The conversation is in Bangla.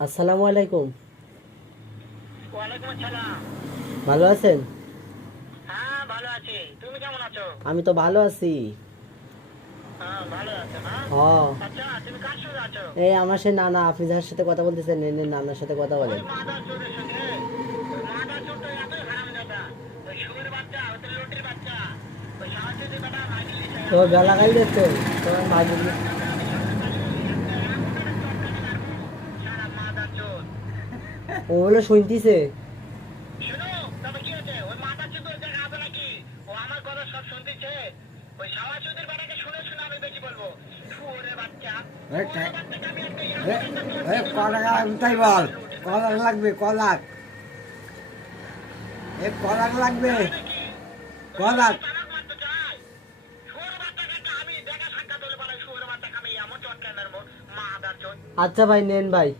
আসসালামু আলাইকুম। ওয়ালাইকুম আসসালাম। ভালো আছেন? হ্যাঁ, ভালো আছি। তুমি কেমন আছো? আমি তো ভালো আছি। হ্যাঁ, ভালো আছো না? হ। আচ্ছা, তুমি কার সঙ্গে আছো? এই আমার সে নানা, আপনি যার সাথে কথা বলতেছেন নানার সাথে কথা ওই বলেন। মাদার চোরের সঙ্গে। ওই মাদার চোর তো এতই হারামজাদা। ওই শুয়োরের বাচ্চা, ওই তো লটির বাচ্চা। ওই সাহসী বেটা মাইলি চাই তো আমাকে। গালাগাল দিচ্ছেন তোমার ভাবি। তোকে আমি সত্যি বলি, এমন একটা চটকানি মারবো, সারা মাদার চোর। ও বলে শুনতিছে। শুনো, তবে কি হয়েছে? ওই মাদার চোর তোর জায়গা আছে নাকি? ও আমার কথা সব শুনতেছে। ওই সাহসীদের বেটাকে শুনে শুনে আমি বেশি বলবো। শুয়োরের বাচ্চা, শুয়োরের বাচ্চাকে আমি একটা এমন একটা চটকানি ক মারবো, টাকা সারা লাগবে তাই বল। মাদার লটির ক লাখ বাচ্চা। লাগবে, ক লাখ? ক লাখ লাগবে? তাই নাকি? ক ওই লাখ? লোকটা তালাক মারতে চায়। শুয়োরের বাচ্চাকে একটা আমি দেখা সাক্ষাৎ হলে পারে শুয়োরের বাচ্চাকে আমি এমন চটকানি মারবো, মাদার চোদ। আচ্ছা ভাই, নেন ভাই।